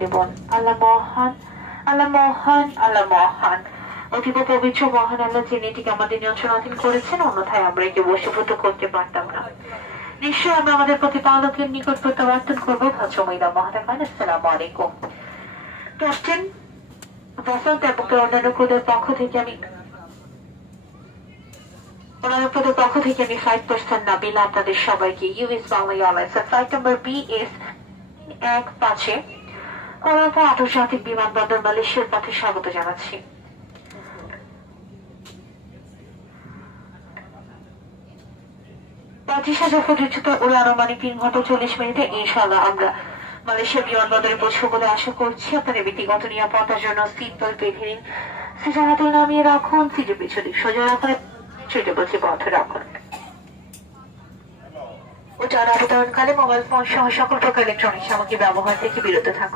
জীবন আল্লাহ মহান, আল্লাহ মহান, আল্লাহ মহান। অতীব পবিত্র মহান আল্লাহ যিনি এটিকে আমাদের নিয়ন্ত্রণাধীন করেছেন, অন্যথায় আমরা একে বশীভূত করতে পারতাম না। নিশ্চয়ই আমরা আমাদের প্রতিপালকের নিকট প্রত্যাবর্তন করবো। ভদ্রমহিলা মহাদেবান, আসসালামু আলাইকুম। ক্যাপ্টেন বসন্ত এবং অন্যান্য ক্রুদের পক্ষ থেকে আমি ফ্লাইট পার্সন নাবিলা আপনাদের সবাইকে ইউএস বাংলা এয়ারলাইন্স ফ্লাইট নম্বর BS 15 কলকাতা আন্তর্জাতিক বিমানবন্দর মালয়েশিয়ার পথে স্বাগত জানাচ্ছি। 25,000 ফুট উচ্চতায় উড়ান আনুমানিক 3 ঘন্টা 40 মিনিটে ইনশাআল্লাহ আমরা মালয়েশিয়া বিমানবন্দরে পৌঁছবো বলে আশা করছি। আপনাদের ব্যক্তিগত নিরাপত্তার জন্য সিট বেল্ট বেঁধে নিন, সিটে হাতল নামিয়ে রাখুন, সিটের পিছনে সোজা রাখুন, সেটা বলছি বন্ধ রাখুন। উচ্চারণ অবতরণকালে মোবাইল ফোন সহ সকল প্রকার ইলেকট্রনিক সামগ্রী ব্যবহার থেকে বিরত থাকুন।